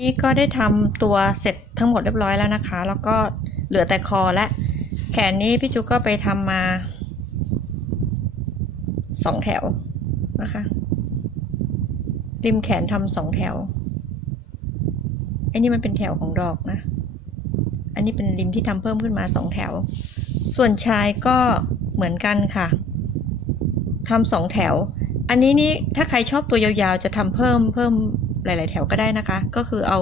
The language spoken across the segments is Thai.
นี่ก็ได้ทำตัวเสร็จทั้งหมดเรียบร้อยแล้วนะคะ แล้วก็เหลือแต่คอและ แขนนี้พี่จุก็ไปทำมาสองแถวนะคะริมแขนทำสองแถวไอ้นี่มันเป็นแถวของดอกนะ อันนี้เป็นริมที่ทำเพิ่มขึ้นมาสองแถว ส่วนชายก็เหมือนกันค่ะทำสองแถว อันนี้นี่ถ้าใครชอบตัวยาวๆจะทำเพิ่มเพิ่ม หลาย ๆ แถวก็ได้นะคะ ก็คือเอา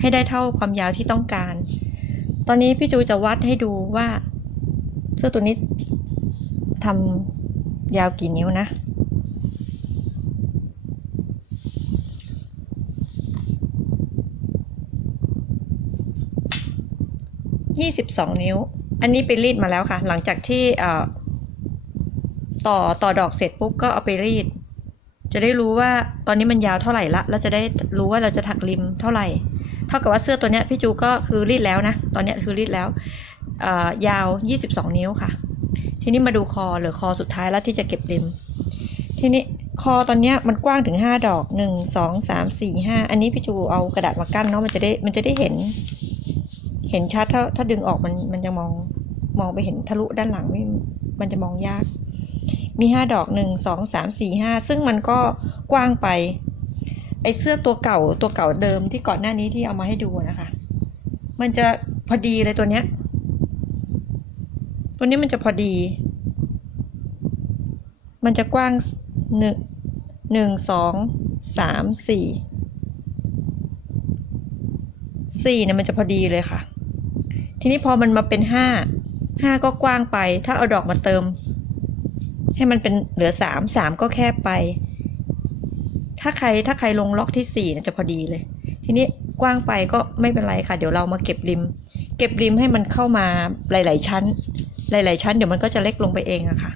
ให้ได้เท่าความยาวที่ต้องการ ตอนนี้พี่จูจะวัดให้ดูว่าเสื้อตัวนี้ทำยาวกี่นิ้วนะยี่สิบสองนิ้ว อันนี้ไปรีดมาแล้วค่ะ หลังจากที่ต่อต่อดอกเสร็จปุ๊บก็เอาไปรีด จะได้รู้ว่าตอนนี้มันยาวเท่าไหร่ละแล้วจะได้รู้ว่าเราจะถักริมเท่าไหร่ เท่ากับว่าเสื้อตัวเนี้ยพี่จูก็คือรีดแล้วนะ ตอนเนี้ยคือรีดแล้วอ่อยาว 22 นิ้วค่ะ ทีนี้มาดูคอเหรือคอสุดท้ายแล้วที่จะเก็บริม ทีนี้คอตอนเนี้ยมันกว้างถึง 5 ดอก 1 2 3 4 5 อันนี้พี่จูเอากระดาษมากั้นเนาะมันจะได้มันจะได้เห็น เห็นชัดถ้าถ้าดึงออกมันมันจะมองมองไปเห็นทะลุด้านหลังไม่มันจะมองยาก มีห้าดอกหนึ่งสองสามสี่ห้าซึ่งมันก็กว้างไป ไอเสื้อตัวเก่าตัวเก่าเดิมที่ก่อนหน้านี้ที่เอามาให้ดูนะคะ มันจะพอดีเลยตัวเนี้ย ตัวนี้มันจะพอดี มันจะกว้างหนึ่งหนึ่งสองสามสี่สี่เนี่ยมันจะพอดีเลยค่ะ ทีนี้พอมันมาเป็นห้าห้าก็กว้างไป ถ้าเอาดอกมาเติม ให้มันเป็นเหลือสามสามก็แคบไป ถ้าใครถ้าใครลงล็อกที่สี่นะจะพอดีเลย ทีนี้กว้างไปก็ไม่เป็นไรค่ะ เดี๋ยวเรามาเก็บริม เก็บริมให้มันเข้ามาหลาย ๆ ชั้น หลาย ๆ ชั้น เดี๋ยวมันก็จะเล็กลงไปเองอะค่ะ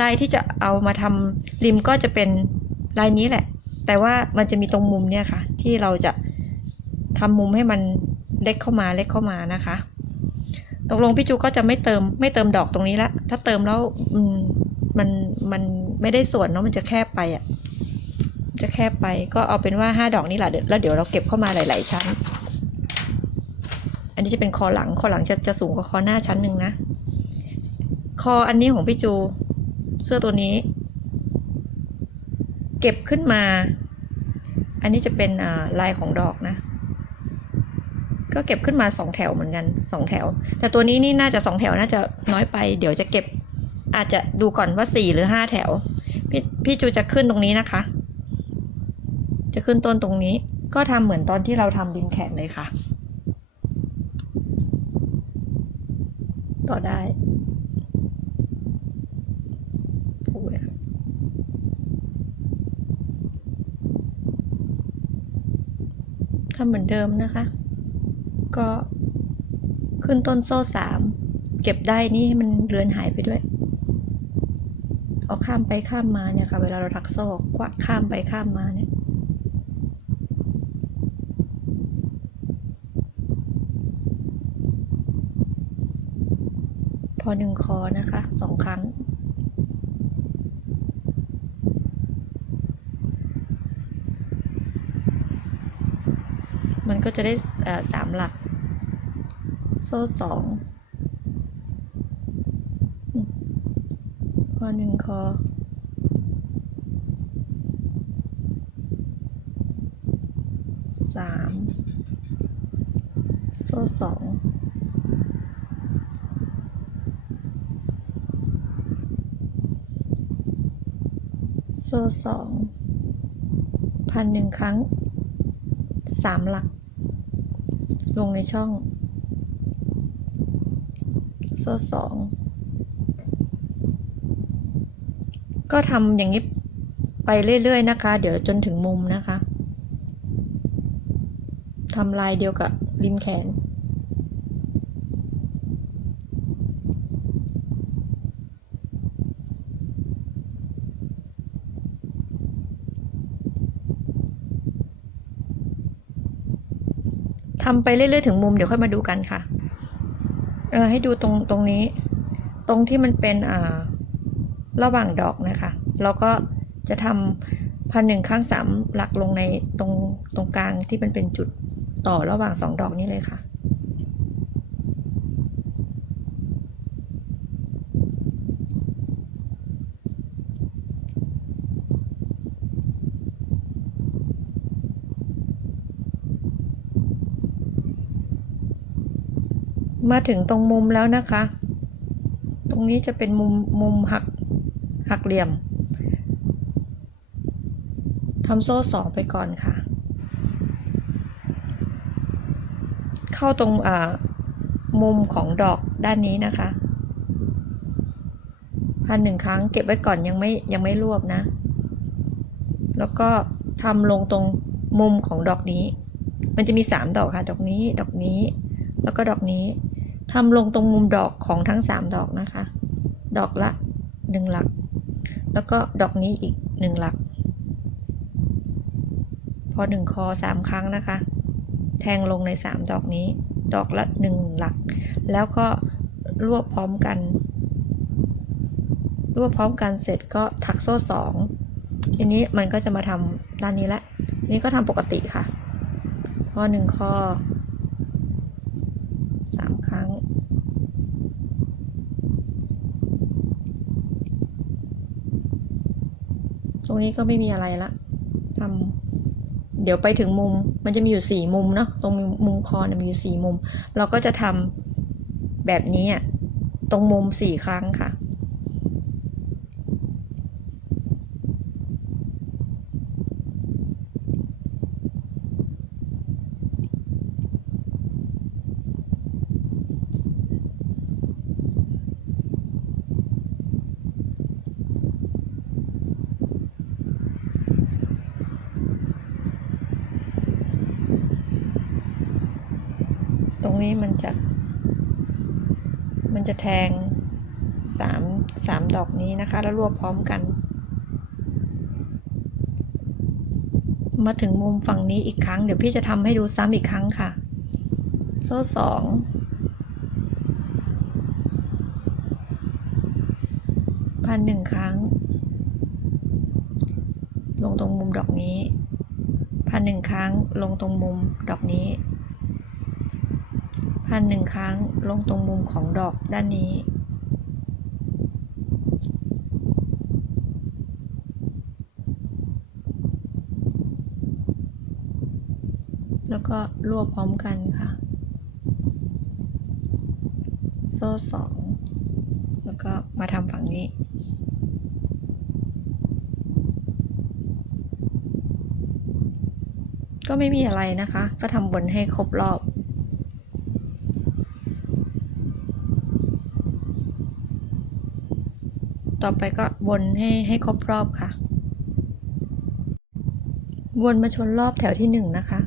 ลายที่จะเอามาทำริมก็จะเป็นลายนี้แหละ แต่ว่ามันจะมีตรงมุมเนี่ยค่ะ ที่เราจะทำมุมให้มันเล็กเข้ามาเล็กเข้ามานะคะ ตกลงพี่จูก็จะไม่เติมไม่เติมดอกตรงนี้ละถ้าเติมแล้วอืม มันมันไม่ได้ส่วนเนาะมันจะแคบไปอะ จะแคบไปก็เอาเป็นว่าห้าดอกนี่แหละแล้วเดี๋ยวเราเก็บเข้ามาหลาย ๆ ชั้น อันนี้จะเป็นคอหลังคอหลังจะจะสูงกว่าคอหน้าชั้นหนึ่งนะคออันนี้ของพี่จูเสื้อตัวนี้ เก็บขึ้นมา อันนี้จะเป็นลายของดอกนะ ก็เก็บขึ้นมาสองแถวเหมือนกันสองแถว แต่ตัวนี้นี่น่าจะสองแถวน่าจะน้อยไป เดี๋ยวจะเก็บ อาจจะดูก่อนว่าสี่หรือห้าแถว พี่พี่จูจะขึ้นตรงนี้นะคะ จะขึ้นต้นตรงนี้ ก็ทำเหมือนตอนที่เราทำดินแขนเลยค่ะ ต่อได้โอ้ยทำเหมือนเดิมนะคะ ก็ขึ้นต้นโซ่สาม เก็บได้นี่ให้มันเลือนหายไปด้วย ข้ามไปข้ามมาเนี่ยค่ะ เวลาเราถักโซ่กว่าข้ามไปข้ามมาเนี่ยพอหนึ่งคอนะคะสองครั้งมันก็จะได้สามหลัก โซ่สองอืมพ อหนึ่งคอสามโซ่สองโซ่สองพันหนึ่งครั้งสามหลัก ลงในช่อง โซ่สอง ก็ทำอย่างนี้ไปเรื่อยๆนะคะ เดี๋ยวจนถึงมุมนะคะทำลายเดียวกับริมแขน ทำไปเรื่อยๆถึงมุมเดี๋ยวค่อยมาดูกันค่ะ เออให้ดูตรงตรงนี้ ตรงที่มันเป็นอ่า ระหว่างดอกนะคะ เราก็จะทำพันหนึ่งข้างสามหลักลงในตรงตรงกลางที่มันเป็นจุดต่อระหว่างสองดอกนี้เลยค่ะมาถึงตรงมุมแล้วนะคะ ตรงนี้จะเป็นมุมมุมหัก หักเหลี่ยมทำโซ่สองไปก่อนค่ะ เข้าตรงมุมของดอกด้านนี้นะคะพันหนึ่งครั้งเก็บไว้ก่อนยังไม่ยังไม่รวบนะ แล้วก็ทำลงตรงมุมของดอกนี้ มันจะมีสามดอกค่ะ ดอกนี้ ดอกนี้ แล้วก็ดอกนี้ทำลงตรงมุมดอกของทั้งสามดอกนะคะ ดอกละหนึ่งหลัก แล้วก็ดอกนี้อีกหนึ่งหลัก พอหนึ่งคอสามครั้งนะคะ แทงลงในสามดอกนี้ ดอกละหนึ่งหลัก แล้วก็รวบพร้อมกัน รวบพร้อมกันเสร็จก็ถักโซ่สองทีนี้มันก็จะมาทำด้านนี้ละ นี่ก็ทำปกติค่ะ พอหนึ่งคอสามครั้ง ตรงนี้ก็ไม่มีอะไรละทำเดี๋ยวไปถึงมุม มันจะมีอยู่สี่มุมเนาะตรงมุมคอเนี่ยมีอยู่สี่มุม เราก็จะทำแบบนี้อะตรงมุมสี่ครั้งค่ะ ตรง นี้มันจะ มันจะแทงสามสามดอกนี้นะคะ แล้วรวบพร้อมกัน มาถึงมุมฝั่งนี้อีกครั้ง เดี๋ยวพี่จะทำให้ดูซ้ำอีกครั้งค่ะ โซ่สองพันหนึ่งครั้ง ลงตรงมุมดอกนี้พันหนึ่งครั้งลงตรงมุมดอกนี้ พันหนึ่งครั้งลงตรงมุมของดอกด้านนี้ แล้วก็รวบพร้อมกันค่ะ โซ่สองแล้วก็มาทำฝั่งนี้ก็ไม่มีอะไรนะคะ ก็ทำบนให้ครบรอบ ต่อไปก็วนให้ให้ครบรอบค่ะ วนมาชนรอบแถวที่หนึ่งนะคะ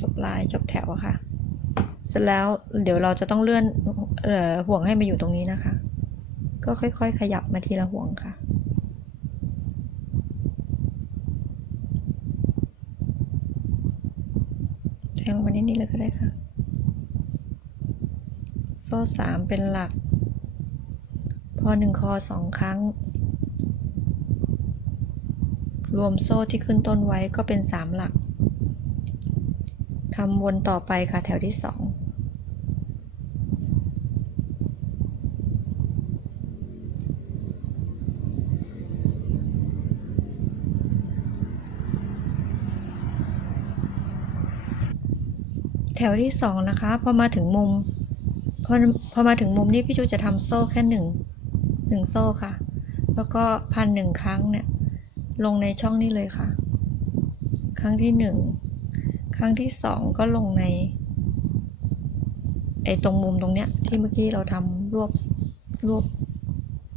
จบลายจบแถวค่ะ เสร็จแล้วเดี๋ยวเราจะต้องเลื่อนออห่วงให้มาอยู่ตรงนี้นะคะ ก็ค่อยๆ ขยับมาทีละห่วงค่ะแทงลงมานิดๆเลยก็ได้ค่ะ โซ่สามเป็นหลัก พอหนึ่งคอสองครั้ง รวมโซ่ที่ขึ้นต้นไว้ก็เป็นสามหลักทำวนต่อไปค่ะแถวที่สองแถวที่สองนะคะ พอมาถึงมุม พอพอมาถึงมุมนี้พี่จูจะทำโซ่แค่หนึ่งหนึ่งโซ่ค่ะ แล้วก็พันหนึ่งครั้งเนี่ย ลงในช่องนี้เลยค่ะ ครั้งที่หนึ่งครั้งที่สองก็ลงในไอ้ตรงมุมตรงเนี้ย ที่เมื่อกี้เราทำรวบรวบ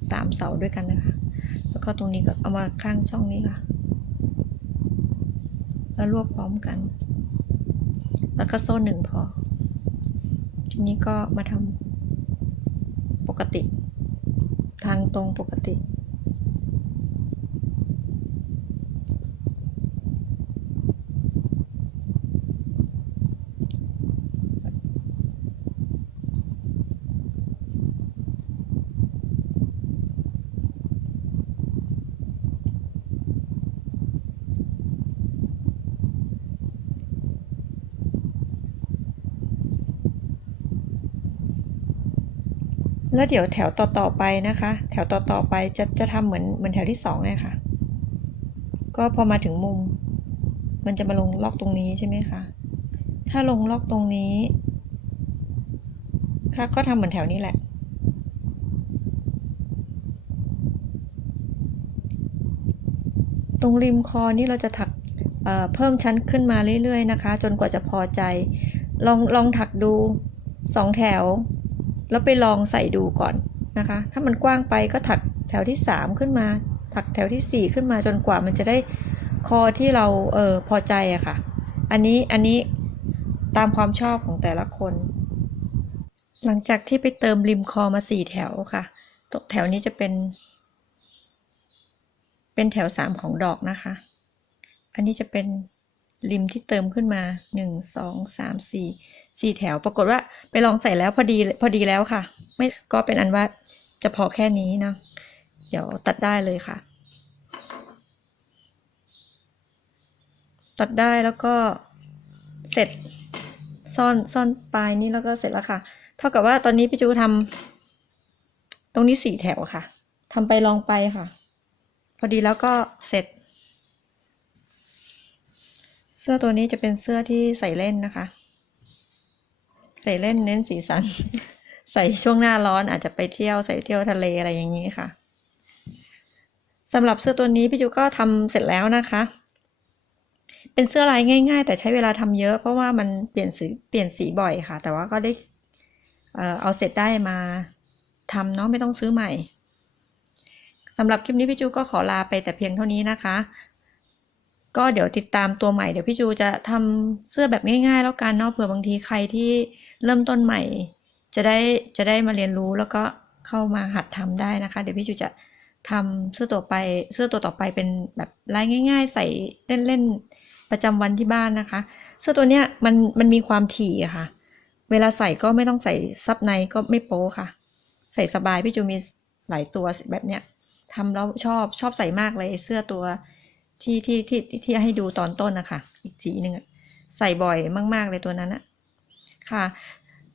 สามเสาด้วยกันนะคะ แล้วก็ตรงนี้ก็เอามาข้างช่องนี้ค่ะ แล้วรวบพร้อมกัน แล้วก็โซ่หนึ่งพอ ทีนี้ก็มาทำปกติ ทางตรงปกติ แล้วเดี๋ยวแถวต่อๆไปนะคะ แถวต่อๆไปจะจะทำเหมือนเหมือนแถวที่สองเลยค่ะ ก็พอมาถึงมุม มันจะมาลงล็อกตรงนี้ใช่ไหมคะ ถ้าลงล็อกตรงนี้ ค่ะก็ทำเหมือนแถวนี้แหละ ตรงริมคอนี่เราจะถักเเพิ่มชั้นขึ้นมาเรื่อยๆนะคะ จนกว่าจะพอใจ ลองลองถักดูสองแถว แล้วไปลองใส่ดูก่อนนะคะ ถ้ามันกว้างไปก็ถักแถวที่สามขึ้นมา ถักแถวที่สี่ขึ้นมาจนกว่ามันจะได้คอที่เราเออพอใจอะค่ะ อันนี้อันนี้ตามความชอบของแต่ละคน หลังจากที่ไปเติมริมคอมาสี่แถวค่ะตรงแถวนี้จะเป็น เป็นแถวสามของดอกนะคะ อันนี้จะเป็น ริมที่เติมขึ้นมาหนึ่งสองสามสี่สี่แถว ปรากฏว่าไปลองใส่แล้วพอดีพอดีแล้วค่ะ ไม่ก็เป็นอันว่าจะพอแค่นี้นะ เดี๋ยวตัดได้เลยค่ะ ตัดได้แล้วก็เสร็จซ่อนซ่อนปลายนี้แล้วก็เสร็จแล้วค่ะ เท่ากับว่าตอนนี้พี่จูทำตรงนี้สี่แถวค่ะทำไปลองไปค่ะ พอดีแล้วก็เสร็จ เสื้อตัวนี้จะเป็นเสื้อที่ใส่เล่นนะคะ ใส่เล่นเน้นสีสัน ใส่ช่วงหน้าร้อนอาจจะไปเที่ยวใส่เที่ยวทะเลอะไรอย่างนี้ค่ะสำหรับเสื้อตัวนี้พี่จูก็ทำเสร็จแล้วนะคะ เป็นเสื้อลายง่าย ๆ แต่ใช้เวลาทำเยอะ เพราะว่ามันเปลี่ยนสีเปลี่ยนสีบ่อยค่ะ แต่ว่าก็ได้เอาเสร็จได้มาทำเนาะไม่ต้องซื้อใหม่สำหรับคลิปนี้พี่จูก็ขอลาไปแต่เพียงเท่านี้นะคะ ก็เดี๋ยวติดตามตัวใหม่เดี๋ยวพี่จูจะทำเสื้อแบบง่าย ๆ แล้วกันเนาะเผื่อบางทีใครที่เริ่มต้นใหม่ จะได้จะได้มาเรียนรู้แล้วก็เข้ามาหัดทำได้นะคะ เดี๋ยวพี่จูจะทำเสื้อตัวไปเสื้อตัวต่อไปเป็นแบบลายง่าย ๆ ใส่เล่นๆประจำวันที่บ้านนะคะ เสื้อตัวเนี้ยมันมันมีความถี่อะค่ะ เวลาใส่ก็ไม่ต้องใส่ซับในก็ไม่โป๊ค่ะ ใส่สบายพี่จูมีหลายตัวแบบเนี้ยทำแล้วชอบชอบใส่มากเลยเสื้อตัว ที่ที่ที่ที่ให้ดูตอนต้นนะคะอีกสีหนึ่งใส่บ่อยมาก ๆ เลยตัวนั้นอะค่ะ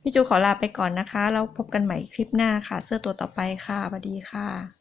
พี่จูขอลาไปก่อนนะคะ แล้วพบกันใหม่คลิปหน้าค่ะ เสื้อตัวต่อไปค่ะสวัสดีค่ะ